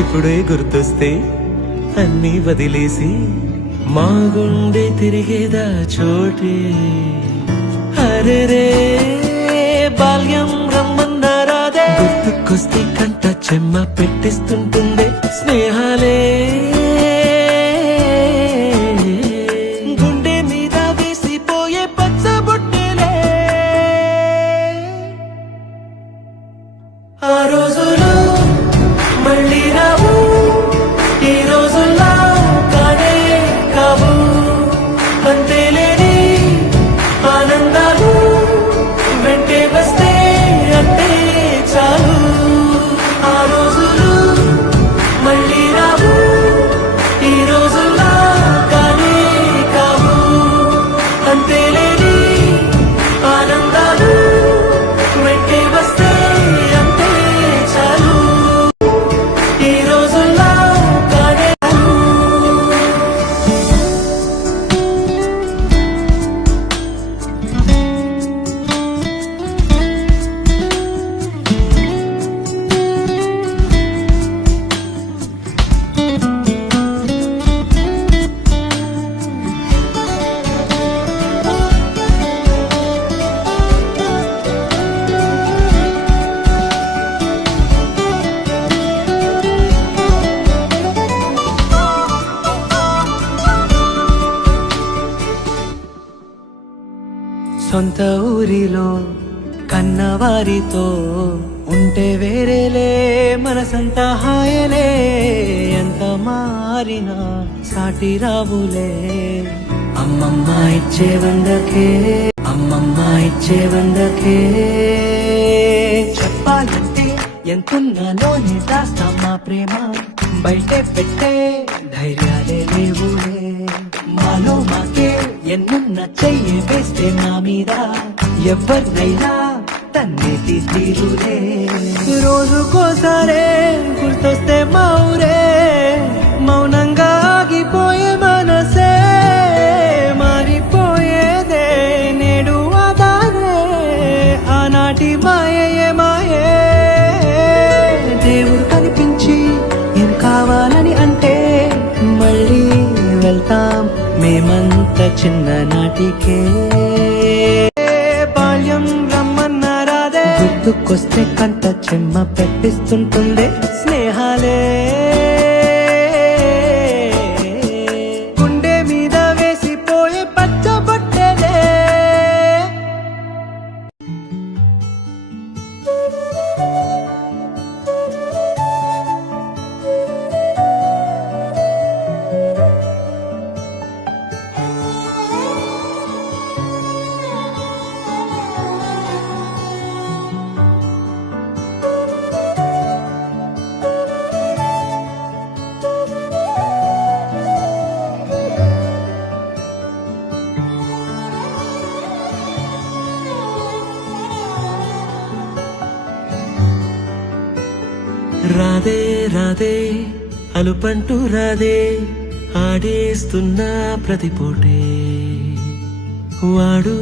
ఇప్పుడే గుర్తొస్తే అన్నీ వదిలేసి మా గుండె తిరిగేదా చోటే. అరెరే బాల్యం రమ్మన్నారాదే, గుర్తుకొస్తే కంట చెమ్మ పెట్టిస్తుంటుందే స్నేహాలే. గుండె మీద వేసిపోయే పచ్చబొట్టెలే. ఆ రోజులు మళ్ళీ రావు, ఈ రోజుల్లా కానే కావు. అంతేలేని ఆనందాలు వెంటే వస్తే అంతే చాలు. ఆ రోజులు మళ్ళీ రావు, ఈ రోజుల్లా కానే కావు. అంతేలేని ఆనందాలు వెంటే వస్తే అంతే చాలు. ఈ రోజుల్లా కానే సొంత ఊరిలో కన్నవారితో ఉంటే వేరేలే మనసంతా హాయలే. ఎంత మారినా సాటి రావులే. అమ్మమ్మ ఇచ్చే వందకే, అమ్మమ్మ ఇచ్చే వందకే. చెప్పాలంటే ఎంతున్నలోనే దాస్తా మా ప్రేమ, బయటే పెట్టే ధైర్యాలే లేవులే. మాలో మాకే ఎన్నున్న చెయ్యి వేస్తే నా మీద ఎవరినైనా తన్నేటి తీరులే. రోజుకోసారే గుర్తొస్తే మా ఊరే, మౌనంగా ఆగిపోయే మనసే. మారిపోయేదే నేడు ఆధారే, ఆనాటి మాయే మాయే. దేవుడు కనిపించి ఏం కావాలని అంటే మళ్ళీ వెళ్తాం మేమంత చిన్ననాటికే. బాల్యం రమ్మన్నారాదే, గుర్తుకొస్తే కంట చెమ్మ పెట్టిస్తుంటుందే స్నేహాలే. గుండె మీద వేసిపోయే పచ్చబొట్టెలే. రాదే రాదే అలుపంటూ రాదే, ఆడేస్తున్నా ప్రతి పూటే వాడు.